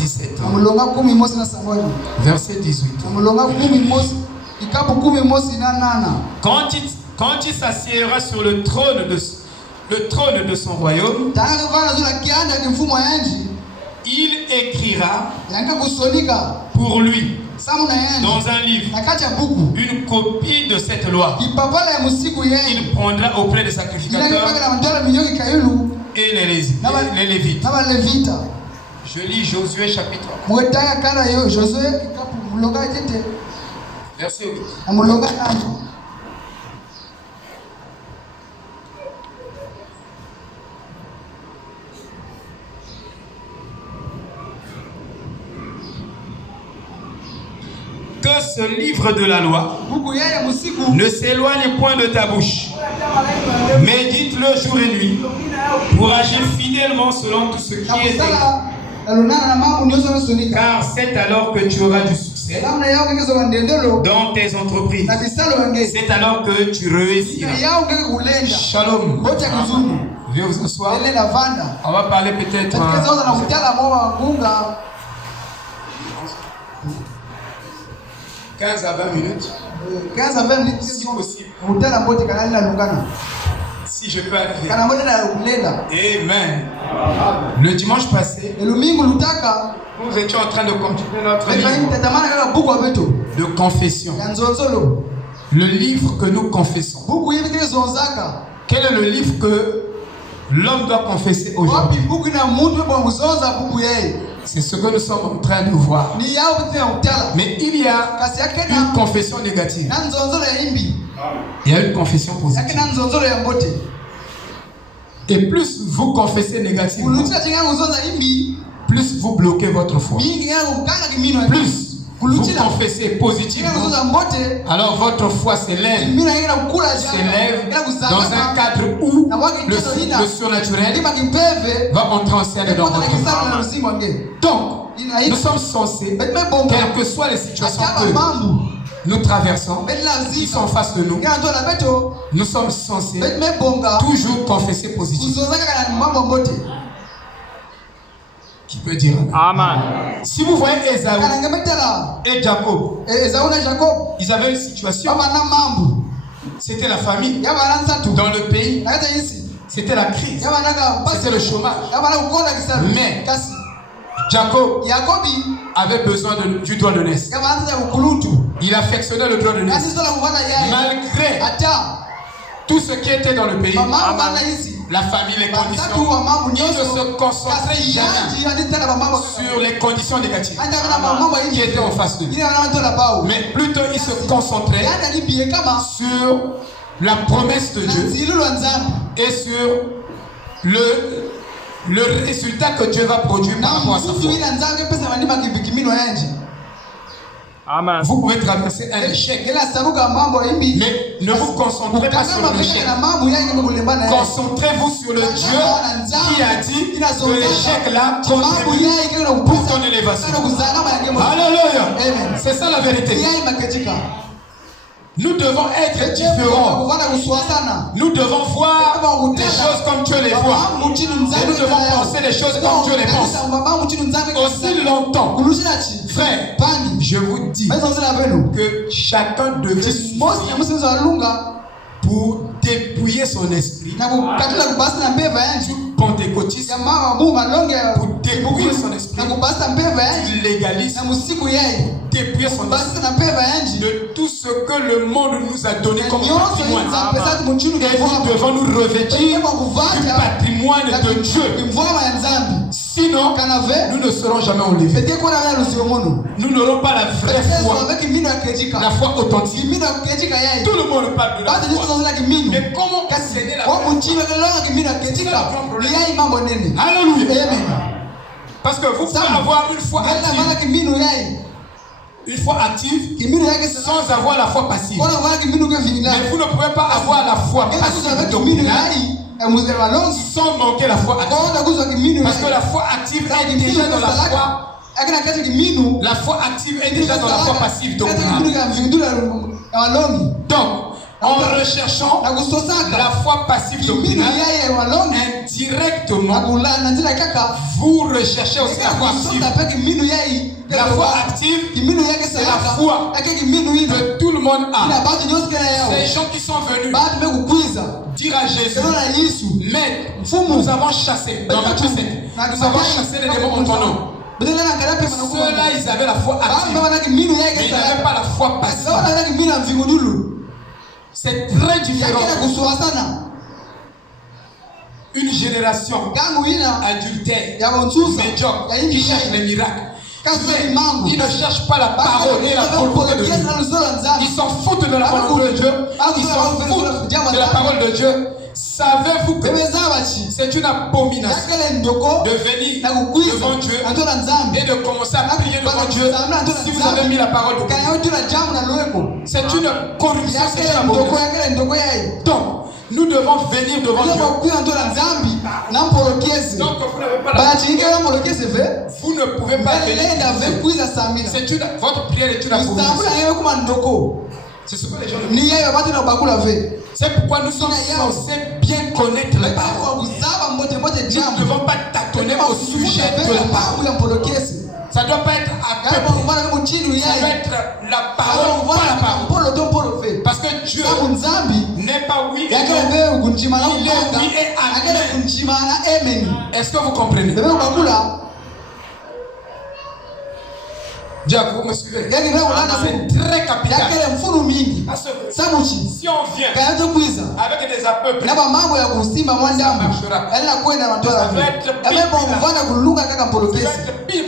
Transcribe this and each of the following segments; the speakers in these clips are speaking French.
17. Verset 18. Quand il s'assiera sur le trône de son royaume, il écrira pour lui dans un livre une copie de cette loi. Il prendra auprès des sacrificateurs et les Lévites. Je lis Josué chapitre 3. Verset 8. Que ce livre de la loi ne s'éloigne point de ta bouche. Médite-le jour et nuit pour agir fidèlement selon tout ce qui est écrit. Car c'est alors que tu auras du succès dans tes entreprises. C'est alors que tu réussiras. Shalom. Viens vous asseoir. On va parler peut-être 15 à 20 minutes. 15 à 20 minutes si possible. Si je peux arriver. Amen. Le dimanche passé, nous étions en train de continuer notre livre de confession. Le livre que nous confessons. Quel est le livre que l'homme doit confesser aujourd'hui? C'est ce que nous sommes en train de voir. Mais il y a une confession négative. Il y a une confession positive. Et plus vous confessez négativement, plus vous bloquez votre foi. Plus vous confessez positivement, alors votre foi s'élève dans un cadre où le surnaturel va entrer en scène dans votre vie. Donc, nous sommes censés, quelles que soient les situations que nous traversons, qui sont en face de nous, nous sommes censés toujours confesser positivement. Qui peut dire Amen. Si vous voyez Esaü et Jacob, ils avaient une situation. C'était la famille. Dans le pays, c'était la crise. C'était le chômage. Mais Jacob avait besoin du doigt de Ness. Il affectionnait le doigt de Ness. Malgré tout ce qui était dans le pays, la famille, les conditions, il ne se concentrait jamais sur les conditions négatives qui étaient en face de lui. Mais plutôt il se concentrait sur la promesse de Dieu et sur le résultat que Dieu va produire par rapport à sa foi. Amen. Vous pouvez traverser un échec, mais ne vous concentrez pas sur l'échec. Concentrez-vous sur le Dieu qui a dit que l'échec là contribue pour ton élévation. Alléluia. C'est ça la vérité. Nous devons être différents. Nous devons voir les choses comme Dieu les voit. Et nous devons penser les choses comme Dieu les pense. Aussi longtemps, frère, je vous dis que chacun devrait souffrir pour dépouiller son esprit du pentecôtisme, pour dépouiller son esprit du légalisme, dépouiller son esprit de tout ce que le monde nous a donné comme patrimoine. Et nous devons nous revêtir du patrimoine de Dieu. Sinon, nous ne serons jamais enlevés. Nous n'aurons pas la vraie foi, la foi authentique. Tout le monde parle de la foi. Mais comment enseigner la foi? C'est le grand problème. Alléluia. Parce que vous pouvez avoir une foi active. Une foi active sans avoir la foi passive. Mais vous ne pouvez pas avoir la foi passive doctrinale sans manquer la foi active. Parce que la foi active est déjà dans la foi. La foi active est déjà dans la foi passive doctrinale. Donc, en recherchant la foi passive doctrinale, indirectement, vous recherchez aussi la foi active. La foi active, c'est la foi que tout le monde a. Ces gens qui sont venus dire à Jésus, mais nous avons chassé, dans Matthieu 5, nous avons chassé les démons en ton nom. Ceux-là, ils avaient la foi active, mais ils n'avaient pas la foi passive. C'est très différent. Une génération adultère, médiocre, qui cherche les miracles. Ils ne cherchent pas la parole et la volonté de Dieu. Ils s'en foutent de la volonté de Dieu. Ils s'en foutent de la parole de Dieu. Savez-vous que c'est une abomination de venir devant Dieu et de commencer à prier devant Dieu si vous avez mis la parole de Dieu? C'est une corruption, c'est une abomination. Donc, nous devons venir devant Dieu. Donc, vous ne pouvez pas venir. Votre prière est une abomination. C'est ce que les gens le disent. C'est pourquoi nous sommes censés bien connaître la parole. Nous ne devons pas tâtonner au sujet de la parole. Ça ne doit pas être à peu près. Ça doit être la parole, pas la parole. Parce que Dieu n'est pas oui et non. Il est oui et amen. Est-ce que vous comprenez? Dieu, vous me suivez? C'est très capital. Si on vient avec des apeuples, ça marchera. Ça va être pire.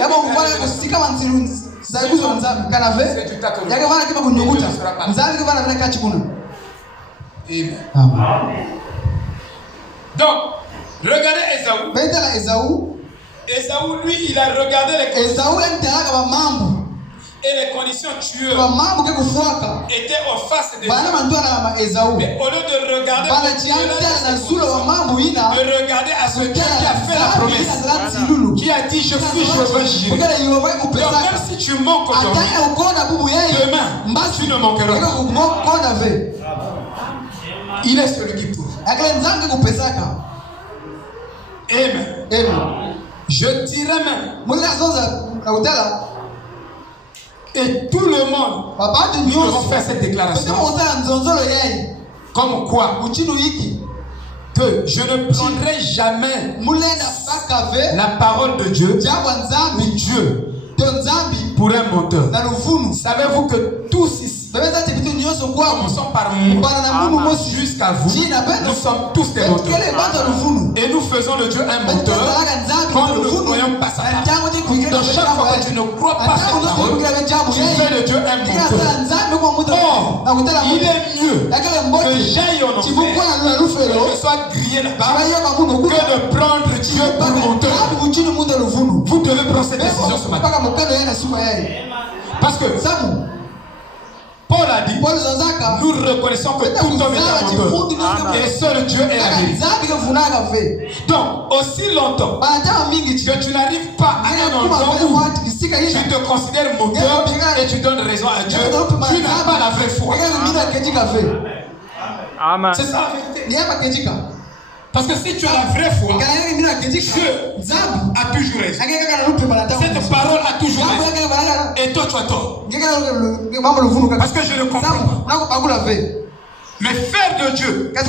C'est du Amen. Donc, regardez Ésaü. Ésaü, lui, il a regardé les conditions. Et les conditions tueuses étaient en face de Ésaü. Mais au lieu de regarder de regarder à ce Dieu qui a fait la promesse, qui a dit je suis Jéhovah Jireh. Donc même si tu manques aujourd'hui, demain, tu ne manqueras pas. Il est celui qui prouve. Amen. Je dirais même, et tout le monde, nous devons faire cette déclaration. Comme quoi? Que je ne prendrai jamais la parole de Dieu ou Dieu pour un menteur. Savez-vous que tous ici, commençons par moi jusqu'à vous, nous sommes tous des menteurs. Et nous faisons de Dieu un menteur quand nous ne croyons pas sa parole. Donc chaque fois que tu ne crois pas sa parole, tu fais de Dieu un menteur. Or, il est mieux que j'aille en enfer, que je sois grillé là-bas, que de prendre Dieu pour menteur. Vous devez prendre cette décision ce matin. Parce que Paul a dit, nous reconnaissons que tout homme est un menteur et seul Dieu est la vérité. Donc, aussi longtemps que tu n'arrives pas à un endroit où tu te considères menteur et tu donnes raison à Dieu, tu n'as pas la vraie foi. C'est ça la vérité. Parce que si tu as la vraie foi, Dieu a toujours raison. Cette parole a toujours raison. Et toi, tu as tort. Parce que je ne comprends pas. Mais faire de Dieu un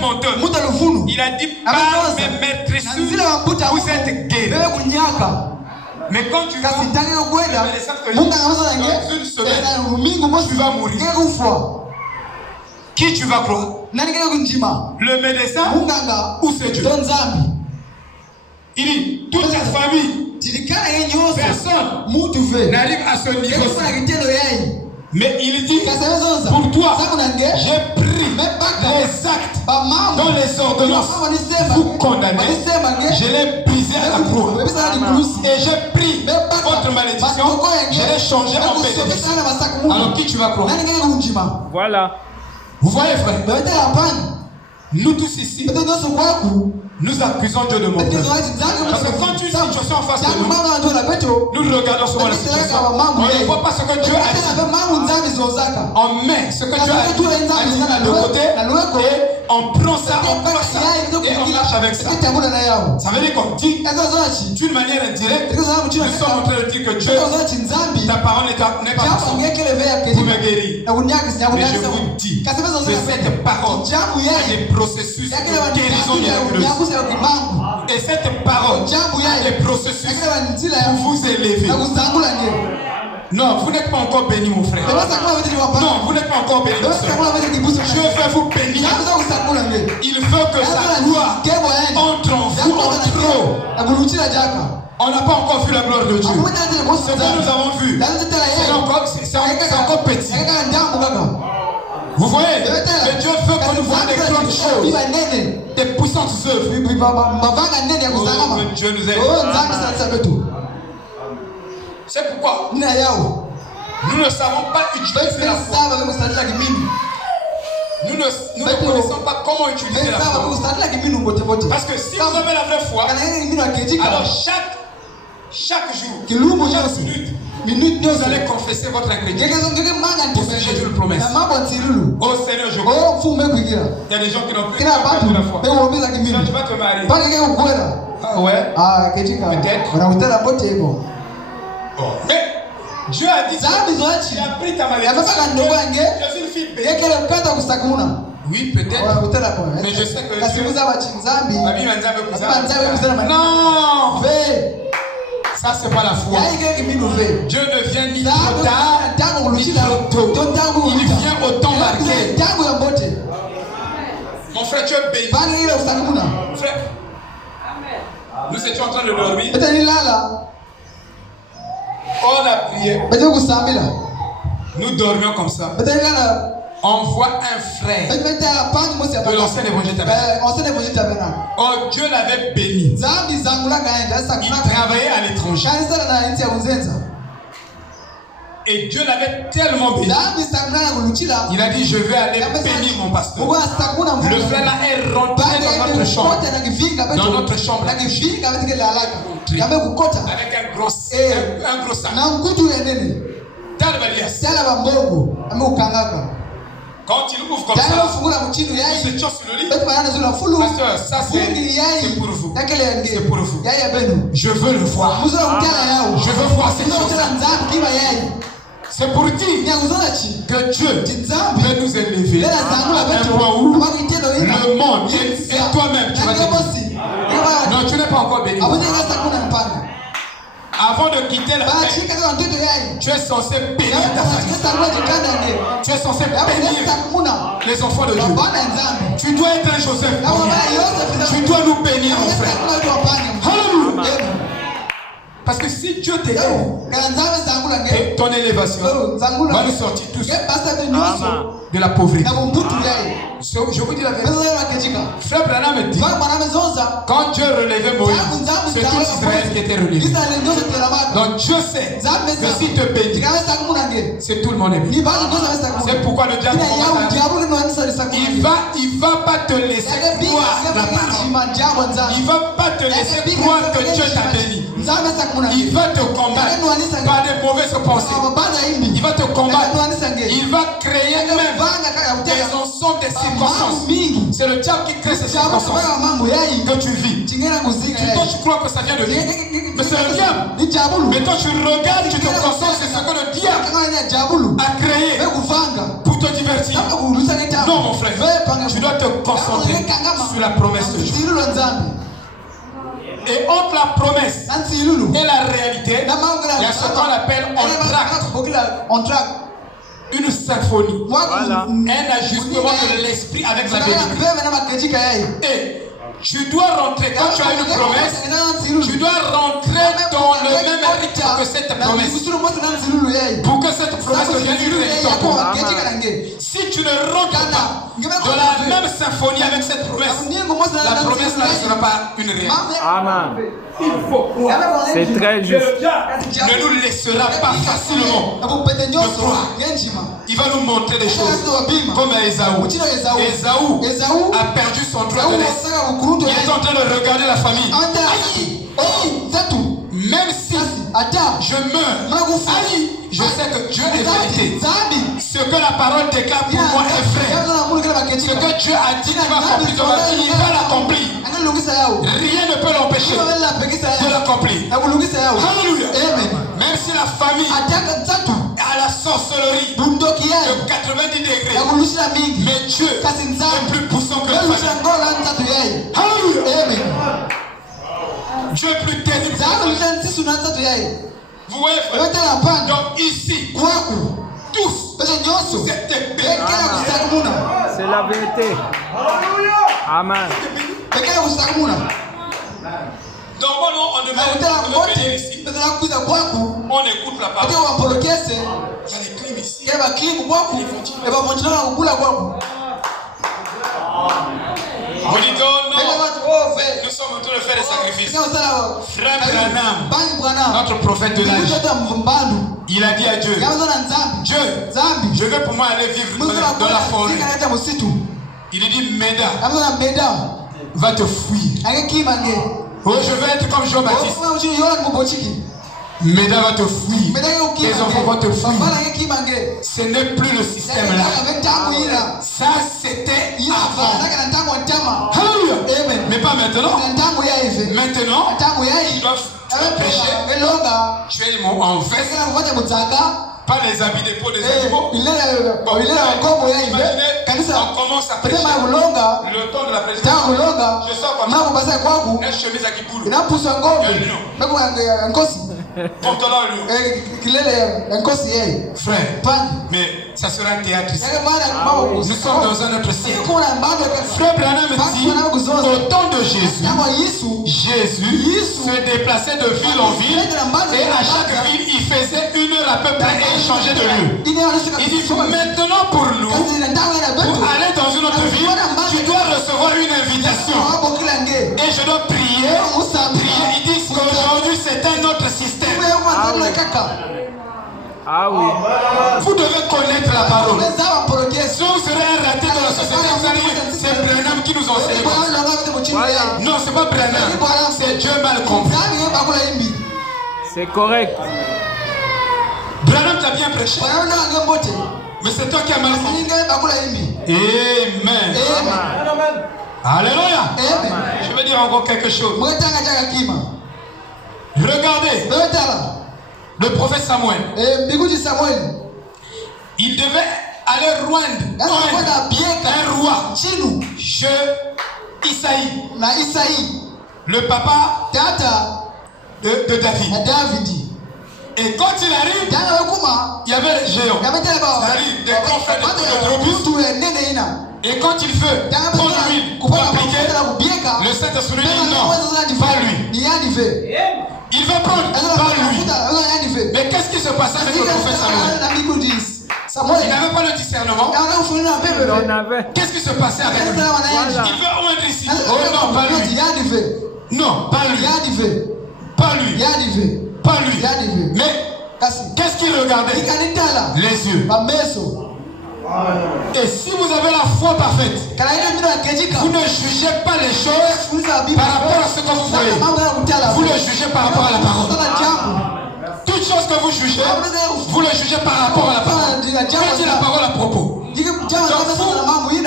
menteur, il a dit par mes maîtresses, vous êtes guéris. Mais quand tu vas, dans une semaine, tu vas mourir. Qui tu vas croire? Le médecin ou c'est Dieu? Il dit, toute ta famille, personne n'arrive à ce niveau. Mais il dit, pour toi, j'ai pris les actes dans les ordonnances vous condamnez. Je l'ai brisé à la croix. Et j'ai pris votre malédiction, je l'ai changé en bénédiction. Alors qui tu vas croire? Voilà. Vous voyez, frère? Nous tous ici, nous accusons Dieu de menteur. Parce que quand tu es une situation en face de nous, nous regardons souvent la situation. On ne voit pas ce que Dieu a dit. On met ce que Dieu a dit de côté et on prend ça, et on marche avec ça. Ça veut dire qu'on dit d'une manière indirecte, nous sommes en train de dire que Dieu, ta parole n'est pas pour me guérir. Mais je vous dis que cette parole a des processus de guérison miraculeuse. Et cette parole a des processus pour vous élever. Non, vous n'êtes pas encore béni, mon frère. Non, vous n'êtes pas encore béni, mon frère. Je veux vous bénir. Il veut que sa gloire entre en vous en trop. On n'a pas encore vu la gloire de Dieu. Ce que nous avons vu, c'est encore petit. Vous voyez, que Dieu veut que nous voyons des grandes choses, des puissantes œuvres. Oh, que Dieu nous aide. C'est pourquoi nous ne savons pas utiliser la foi. Nous ne connaissons pas comment utiliser la foi. Parce que si vous avez la vraie foi, alors chaque jour, chaque minute, vous allez confesser votre incrédulité au sujet d'une promesse. Oh Seigneur, je crois. Il y a des gens qui n'ont plus la foi. Tu vas te marier. Ah ouais? Peut-être. Bon. Mais Dieu a dit que il a pris ta malédiction. Je suis une fille bénie. Oui, peut-être. Mais je sais que Dieu. Non! Ça, c'est pas la foi. Dieu ne vient ni trop tard, ni trop tôt. Il vient au temps marqué. Mon frère, tu es béni. Frère, nous étions en train de dormir. On a prié. Nous dormions comme ça. On voit un frère de l'ancien évangile tabernacle. Oh, Dieu l'avait béni. Il travaillait à l'étranger. Et Dieu l'avait tellement béni. Il a dit, je vais aller bénir mon pasteur. Le frère là est rentré dans notre chambre. Dans notre chambre. Avec un gros sac. Quand il ouvre comme ça, nous étions sur le lit. Pasteur, ça c'est pour vous. C'est pour vous. Je veux le voir. Je veux voir cette chose. C'est pour dire que Dieu veut nous élever à un point où le monde et toi-même tu vas te bénir. Non, tu n'es pas encore béni. Avant de quitter la terre, tu es censé bénir ta famille. Tu es censé bénir les enfants de Dieu. Tu dois être un Joseph. Tu dois nous bénir, mon frère. Alléluia. Parce que si Dieu t'élève, ton élévation va nous sortir tous de la pauvreté. Je vous dis la vérité. Frère Branham me dit, quand Dieu relevait Moïse, c'est tout Israël qui était relevé. Donc Dieu sait que s'il te bénit, c'est tout le monde est béni. C'est pourquoi le diable il va pas te laisser croire la parole. Il va pas te laisser croire que Dieu t'a béni. Il va te combattre par des mauvaises pensées. Il va te combattre. Il va créer même des ensembles de circonstances. C'est le diable qui crée ces circonstances que tu vis. Toi, tu crois que ça vient de Dieu. Mais c'est le diable. Mais toi, tu regardes, tu te concentres sur ce que le diable a créé pour te divertir. Non, mon frère. Tu dois te concentrer sur la promesse de Dieu. Et entre la promesse et la réalité, il y a ce qu'on appelle entracte. Une symphonie. Voilà. Un ajustement de l'esprit avec la vérité. Et tu dois rentrer, quand tu as une promesse, tu dois rentrer dans le même rythme que cette promesse. Pour que cette promesse devienne une réalité en toi. Si tu ne rentres pas dans la même symphonie avec cette promesse, la promesse ne sera pas une réalité. Amen. C'est très juste. Ne nous laissera pas facilement de croire. Il va nous montrer des choses comme Esaü. Esaü a perdu son droit de l'Est. Il est en train de regarder la famille. Même si je meurs, je sais que Dieu est vérité. Ce que la parole déclare pour moi est vrai. Ce que Dieu a dit qu'il va accomplir dans ma vie, il va l'accomplir. Rien ne peut l'empêcher de l'accomplir. Alléluia. Même si la famille a la sorcellerie de 90 degrés, mais Dieu est plus puissant que la famille. Alléluia. Dieu est plus terrible. Vous voyez, frère? Donc ici, tous, vous êtes des bébés. C'est la vérité. Amen. Normalement, on devait venir ici. On écoute la parole. Il y a des clims ici. Vous dites, oh non, nous sommes en train de faire des sacrifices. Frère Branham, notre prophète de l'âge, il a dit à Dieu, Dieu, je veux pour moi aller vivre dans la forêt. Il lui dit, Méda, va te fuir. Oh, je veux être comme Jean-Baptiste. Méda va te fuir. Tes enfants vont te fuir. Ce n'est plus le système là. Ça, c'était avant. Alléluia. Mais pas maintenant. Maintenant, ils doivent pécher. Tu es en veste. Pas les habits des peaux des animaux. Bon, imaginez, on commence à prêcher. Le temps de la prédication. Je sors comme ça. Une chemise à Kipoulou. Frère, mais ça sera un théâtre ici. Nous sommes dans un autre siècle. Frère Branham dit, au temps de Jésus se déplaçait de ville en ville et à chaque ville il faisait une heure à peu près et il changeait de lieu. Il dit maintenant pour nous, pour aller dans une autre ville, tu dois recevoir une invitation et je dois prier. Ils disent qu'aujourd'hui c'est un autre système. Ah oui. Vous devez connaître la parole. Si vous serez un raté dans la société, vous allez dire c'est Branham qui nous enseigne. Voilà. Non, c'est pas Branham, c'est Dieu mal compris. C'est correct. Branham t'a bien prêché. Mais c'est toi qui as mal compris. Amen. Alléluia. Je vais dire encore quelque chose. Regardez. Le prophète Samuel. Il devait aller rendre un roi. Isaïe. Le papa de David. Et quand il arrive, il y avait les géants. C'est-à-dire des grands frères de robustes. Et quand il veut prendre l'huile pour appliquer, le Saint-Esprit dit non, pas lui. Il veut prendre, pas lui. Mais qu'est-ce qui se passait avec le prophète Samuel? Il n'avait pas le discernement. Qu'est-ce qui se passait avec lui? Il veut oindre ici. Oh non, pas lui. Non, pas lui. Pas lui. Pas lui. Mais qu'est-ce qu'il regardait? Les yeux. Et si vous avez la foi parfaite, vous ne jugez pas les choses par rapport à ce que vous voyez. Vous le jugez par rapport à la parole. Toute chose que vous jugez, vous le jugez par rapport à la parole. Que dit la parole à propos? Donc vous,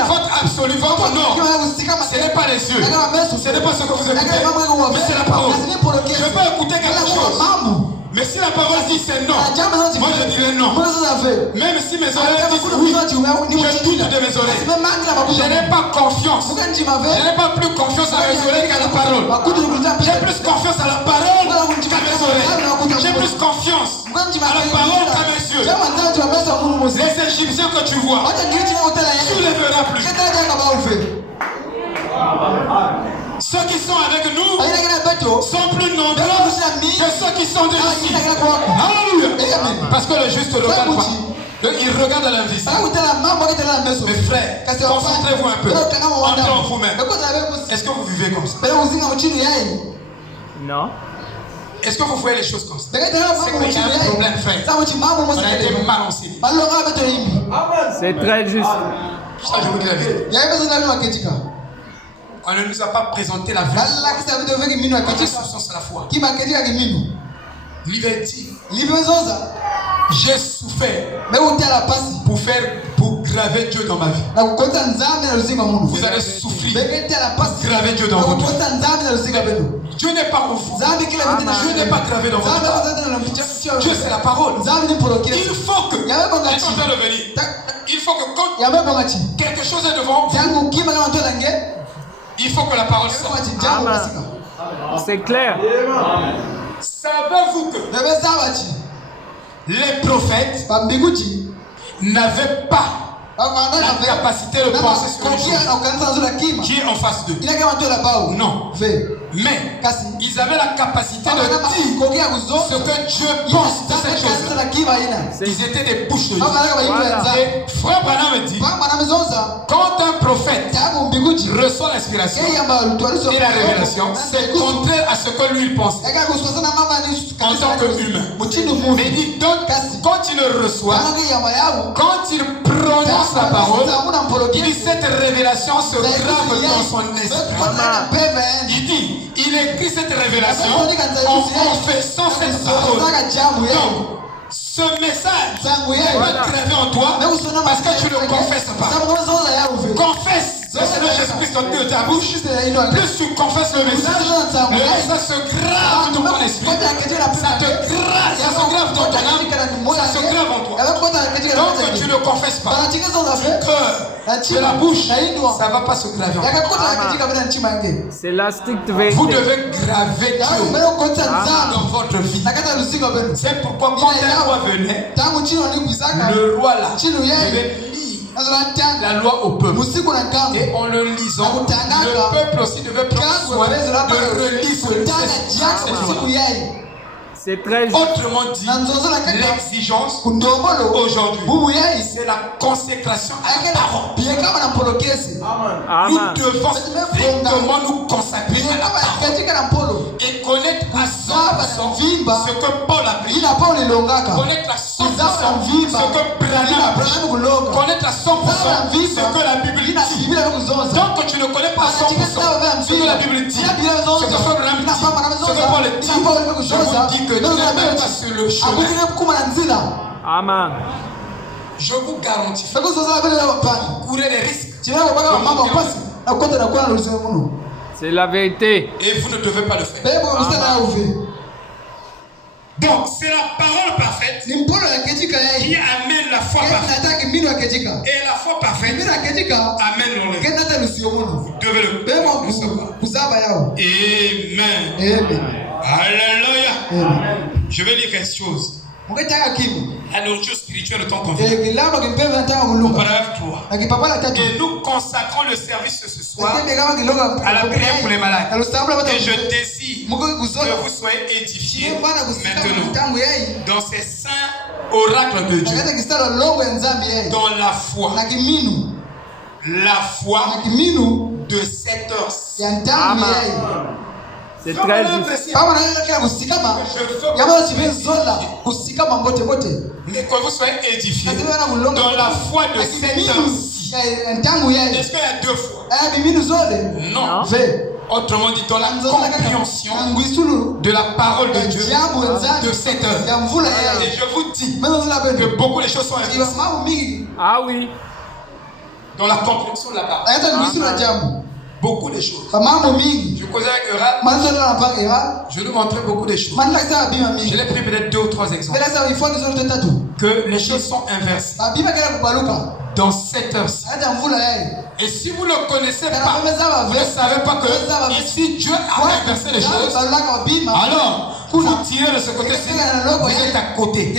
votre absolu, votre nom, ce n'est pas les yeux. Ce n'est pas ce que vous écoutez, mais c'est la parole. Je peux écouter quelque chose. Mais si la parole dit c'est non, moi je dirais non. Même si mes oreilles disent oui, je doute de mes oreilles. Je n'ai pas confiance. Je n'ai pas plus confiance à mes oreilles qu'à la parole. J'ai plus confiance à la parole qu'à mes oreilles. J'ai plus confiance à la parole qu'à mes yeux. Les Égyptiens que tu vois, tu ne les verras plus. Ceux qui sont avec nous sont plus nombreux que ceux qui sont d'ici. Alléluia. Parce que le juste regarde pas. Il regarde à l'invisible. Mes frères, concentrez-vous un peu. Entrez en vous-même. Est-ce que vous vivez comme ça? Non. Est-ce que vous voyez les choses comme ça? C'est qu'il y a un problème, frère. On a été mal enseigné. C'est très juste. Ça, je vous dis la vérité. On ne nous a pas présenté la vérité. On a souffrance à la foi. Il dit, livezonza j'ai souffert meutela pasi pour graver Dieu dans ma vie. na kukonza nzambe na luzinga munhu Vous allez souffrir beketela pasi pour graver Dieu dans na votre vie. kukonza nzambe na luzinga benu Dieu n'est pas confus. nzambe kila vitu na Dieu n'est pas gravé dans votre vie. Dieu c'est la parole. nzambe ni mpolokile Il faut que, yabebonga est en chi train de venir. Il faut que quand yabebonga chi quelque chose est devant vous, jangu kima kama ntola nge il faut que la parole yabebonga sorte. chi jangu Amen. basika C'est clair. Savez-vous que bebezaba chi les prophètes bambiguchi n'avaient pas la capacité de penser sur les choses na ukanza nzula kima qui est en face d'eux? ila kama ntola bao Non. ve Mais kasi ils avaient la capacité de dire kokia kuzo ce que Dieu pense de cette chose. nzula kima ina Ils étaient des bouches de Dieu. abalaka bayimu ya nzambe Et Frère Branham dit, bana mezonza quand un prophète jangu mbiguchi reçoit l'inspiration yeyamba lutwaliso et la révélation, c'est contraire à ce que lui il pense eka kuswasana mama ni en tant qu'humain. mutinu Mais il dit donc, quand il le reçoit, quand il prononce la parole, il dit cette révélation se grave dans son esprit. Il dit, il écrit cette révélation en confessant cette parole. Donc, ce message n'est pas gravé en toi parce que tu ne le confesses pas. Confesse le Seigneur Jésus-Christ dans ta bouche. Plus tu confesses le message se grave dans ton esprit. Ça se grave dans ton âme. Ça se grave en toi. Donc tu ne confesses pas. Du cœur, de la bouche, ça ne va pas se graver en toi. C'est la stricte vérité. Vous devez graver Dieu dans votre vie. C'est pourquoi quand un roi venait, le roi là devait lire la loi au peuple. Et en le lisant, le peuple aussi devait prendre soin de relire cette loi. C'est très juste. Autrement dit, l'exigence aujourd'hui, c'est la consécration à la parole. Nous Amen. devons strictement nous consacrer à la parole et connaître à 100% ce que Paul a pris. Connaître à 100% ce que Branham a pris. Connaître à 100% ce que la Bible dit. Donc que tu ne connais pas à 100% ce que la Bible dit, ce que Branham dit, ce que Paul dit, je vous dis que tu n'es même pas sur le chemin. Amen. Je vous garantis, vous courez des risques. C'est la vérité. Et vous ne devez pas le faire. Donc, c'est la parole parfaite qui amène la foi parfaite. Et la foi parfaite amène l'enlèvement. Vous devez le savoir. Amen. Alléluia. Je vais lire quelque chose. La nourriture spirituelle de ton convient. Paragraphe 3. Et nous consacrons le service ce soir à la prière pour les malades. Et je désire que vous soyez édifiés maintenant dans ces saints oracles de Dieu. Dans la foi. La foi de cette heure-ci. Amen. C'est très juste. Mais que vous soyez édifiés dans la foi de cette heure-ci. Est-ce qu'il y a deux fois? Non. Autrement dit, dans la compréhension de la parole de Dieu de cette heure. Et je vous dis que beaucoup de choses sont inversées. Ah oui. Dans la compréhension de la parole. Beaucoup de choses. Je causais avec Eral. Je lui montrais beaucoup de choses. Je l'ai pris peut-être 2 ou 3 exemples. Que les choses sont inversées. Dans cette heure-ci. Et si vous ne le connaissez pas, vous ne savez pas que ici Dieu a inversé les choses. Alors, vous tirez de ce côté-ci, vous êtes à côté.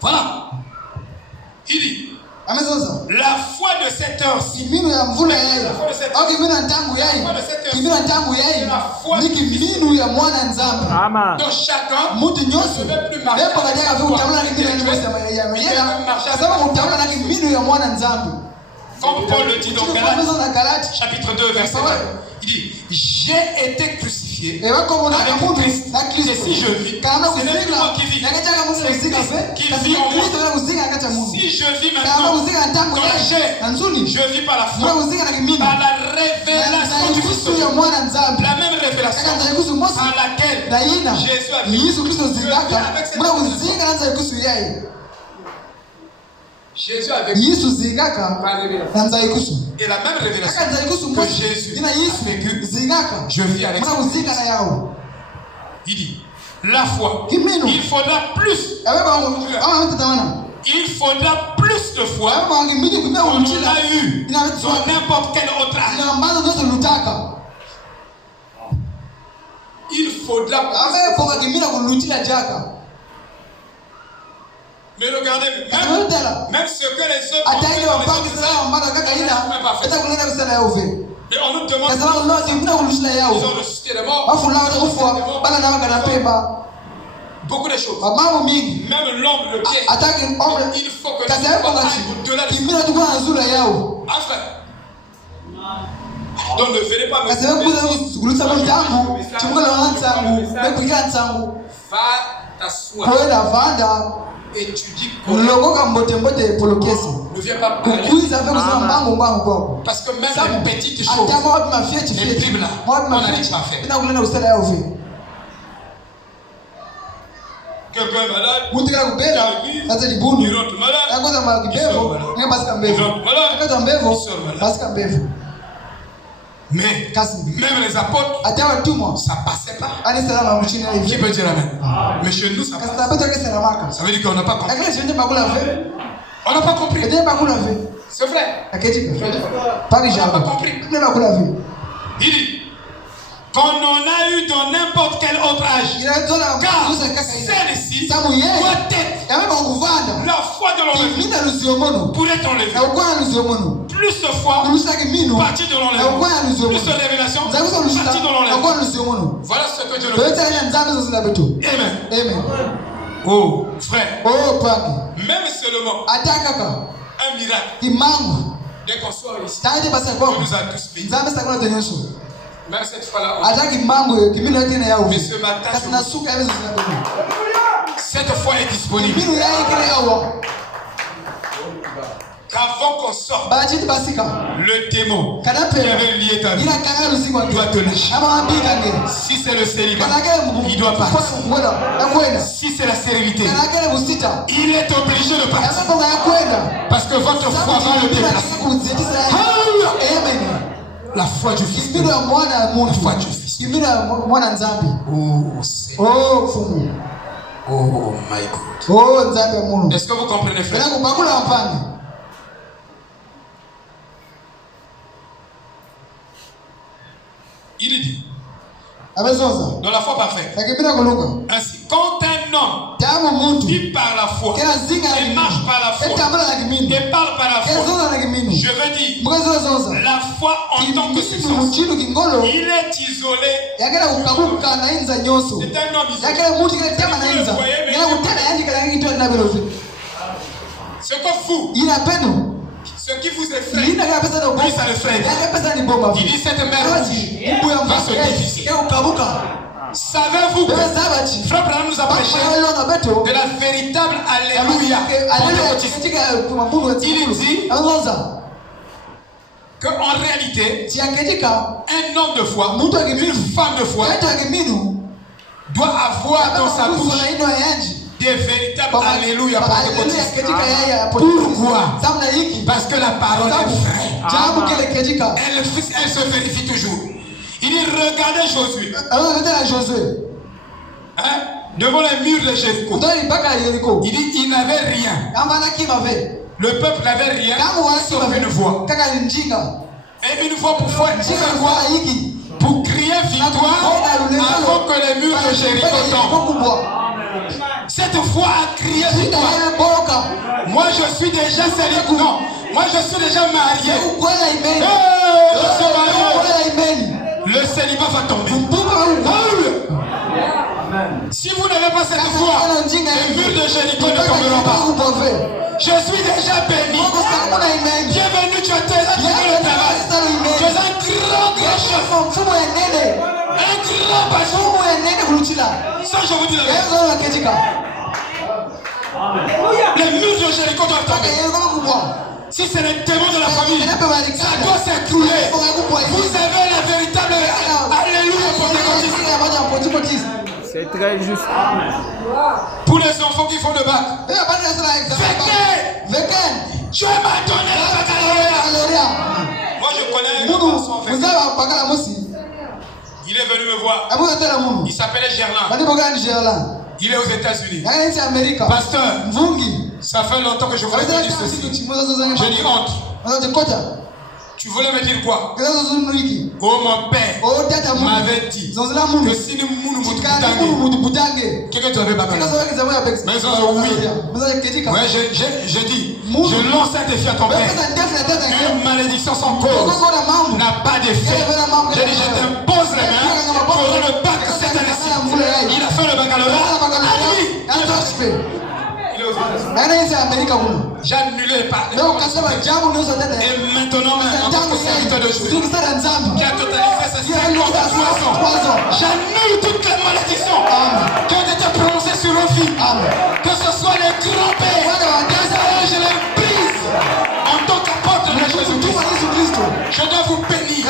Voilà. Il dit. La foi de cette heure-ci. La foi de cette Amen. donc chacun ne devait plus marcher comme Paul le dit dans Galates chapitre 2 verset 1. Il dit, j'ai été crucifié avec Christ. Et si je vis, ce n'est plus moi qui vis. C'est Christ qui vit en moi. Si je vis maintenant dans la chair, je vis par la foi, par la révélation du Fils de Dieu. La même révélation à laquelle Jésus a vécu. Jésus a vécu par révélation. Et la même révélation que Jésus a vécu, je vis avec lui. Il dit, la foi, il faudra plus. Il faudra plus de foi qu'on en a eu dans n'importe quel autre âge. Il faudra plus. Mais regardez, même ce que les autres ont fait, mais on nous demande, ils ont ressuscité les morts, beaucoup de choses. Même l'homme, le pied, il faut que tu sois au-delà de enfin. Donc ne venez pas me dire, va t'asseoir. Et tu dis ne viens pas parler. Parce que même les petites choses, les Bibles là, on n'arrive pas à faire. Quelqu'un est malade, il rentre malade, il sort malade. Mais même les apôtres, ça passait pas. Qui peut dire amen? Mais chez nous, ça passe. Ça veut dire qu'on n'a pas compris. On n'a pas compris. C'est vrai. On n'a pas compris. Il dit qu'on en a eu dans n'importe quel autre âge. Car celle-ci doit être la foi de l'enlèvement. Pour être enlevé. Plus de foi, partie de l'enlèvement. Plus de révélation, partie de l'enlèvement. Voilà ce que Dieu nous dit. Amen. Oh, frère. Même seulement un miracle. Dès qu'on soit ici, Dieu nous a tous bénis. Même cette fois-là, mais ce matin, cette foi est disponible. Qu'avant qu'on sorte, le démon qui avait lié ta vie doit te lâcher. Si c'est le célibat, il doit partir. Si c'est la stérilité, il est obligé de partir. Parce que votre foi va le déplacer. La foi du Fils. La foi du Fils. Oh my God. Est-ce que vous comprenez, frère? Il dit dans la foi parfaite. Ainsi, quand un homme vit par la foi et marche par la foi et parle par la foi, je veux dire, la foi en tant que substance, il est isolé. C'est un homme isolé. C'est comme vous. Ce qui vous effraie, lui ça le freine. Il dit cette mer rouge va se diviser. Savez-vous que Frère Branham nous a prêché de la véritable Alléluia Il dit qu'en réalité, un homme de foi, une femme de foi doit avoir dans sa bouche des véritables Alléluia pentecôtistes. Pourquoi? Parce que la parole est vraie. Elle se vérifie toujours. Il dit, regardez Josué. Devant les murs de Jéricho. Il dit, il n'avait rien. Le peuple n'avait rien sauf une voix. Et une voix pour crier victoire avant que les murs de Jéricho tombent. Cette voix a crié victoire. Moi je suis déjà célibataire. Non, moi je suis déjà marié. Le célibat va tomber. Si vous n'avez pas cette voix, les murs de Jéricho ne tomberont pas. Je suis déjà béni. Bienvenue, tu as terminé le travail. Tu es un grand chef. mfumo enene Un grand passion. mfumo enene kulutila Ça, je vous dis la vérité. yezo nakejika Les murs de Jéricho doivent tomber. yezo kubwa Si c'est les démons de la famille, enepe balikana ça doit s'écrouler. Vous avez la véritable alléluia pentecôtiste. C'est très juste. Pour les enfants qui font le bac. Dieu m'a donné la baccalauréat. Moi je connais un garçon en fait. Il est venu me voir. Il s'appelait Gerland. Il est aux États-Unis. Pasteur, ça fait longtemps que je voulais te dire ceci. Je dis honte. Tu voulais me dire quoi? Oh mon père m'avait dit que si nous qu'est-ce que tu avais pas mais oui. Ouais, je dis, je lance un défi à ton père. Une malédiction sans cause n'a pas d'effet. J'ai dit, je t'impose les mains. Tu auras le bac cette année-ci. Il a fait le baccalauréat. J'ai annulé les parts. Et maintenant, en tant que serviteur de Dieu, qui a totalisé ces 53 ans, j'annule toutes les malédictions qui ont été prononcées sur nos vies. Que ce soit les grands-pères, je les brise en tant qu'apôtre de Jésus-Christ. Je dois vous bénir.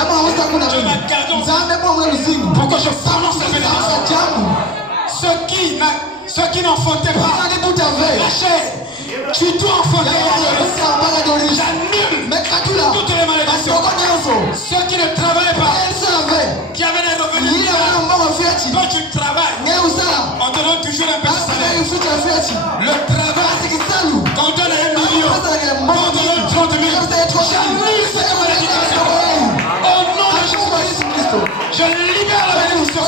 Je m'accorde pour que je prononce la bénédiction. Ceux qui n'enfantaient pas, lâchez. Tu dois enfanter. J'annule toutes les malédictions. Ceux qui ne travaillent pas, qui avaient des revenus, toi tu travailles, on te donne toujours un petit salaire. Le travail, quand on donne 1 million, quand on donne 30 000, j'annule cette malédiction. Au nom de Jésus-Christ, je libère la bénédiction.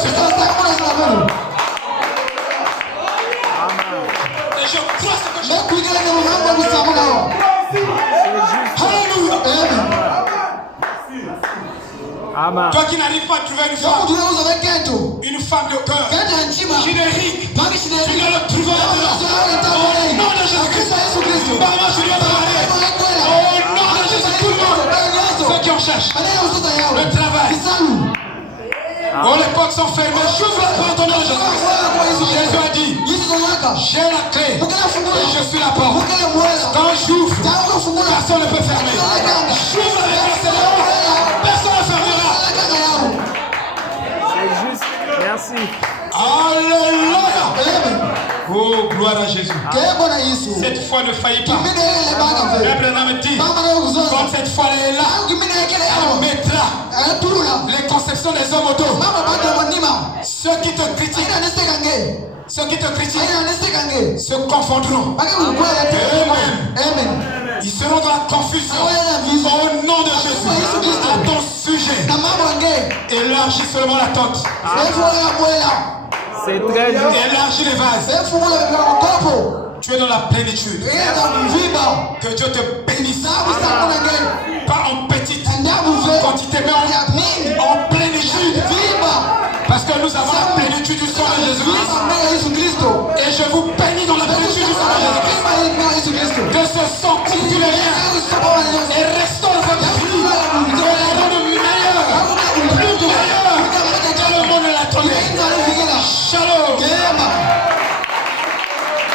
Et je crois ce que je dis. Alléluia. Amen. Toi qui n'arrives pas à trouver une femme de cœur, générique, tu dois le trouver maintenant. Au nom de Jésus-Christ. Maman, je dois travailler. Au nom de Jésus, tout le monde. Ceux qui en cherchent. Le travail. Oh, les portes sont fermées. J'ouvre la porte au nom de Jésus. Jésus a dit, j'ai la clé et je suis la porte. Quand j'ouvre, personne ne peut fermer. J'ouvre avec la Seigneur. Personne ne fermera. C'est juste. Merci. Alléluia. Oh, gloire à Jésus. Cette foi ne faillit pas. Abraham me dit, quand cette foi est là, elle mettra les conceptions des hommes au dos. Ceux qui te critiquent, se confondront. Eux-mêmes, ils seront dans la confusion. Au nom de Jésus, à ton sujet, élargis seulement la tente. C'est très juste. Élargis les vases. Tu es dans la plénitude. Que Dieu te bénisse. Pas en petite quantité, mais en plénitude. Parce que nous avons la plénitude du sang de Jésus-Christ. Et je vous bénis dans la plénitude du sang de Jésus-Christ. Que ce sang coupe tous les liens et restaure votre vie. Que la donne meilleure, plus meilleure que le monde l'attendait. Shalom.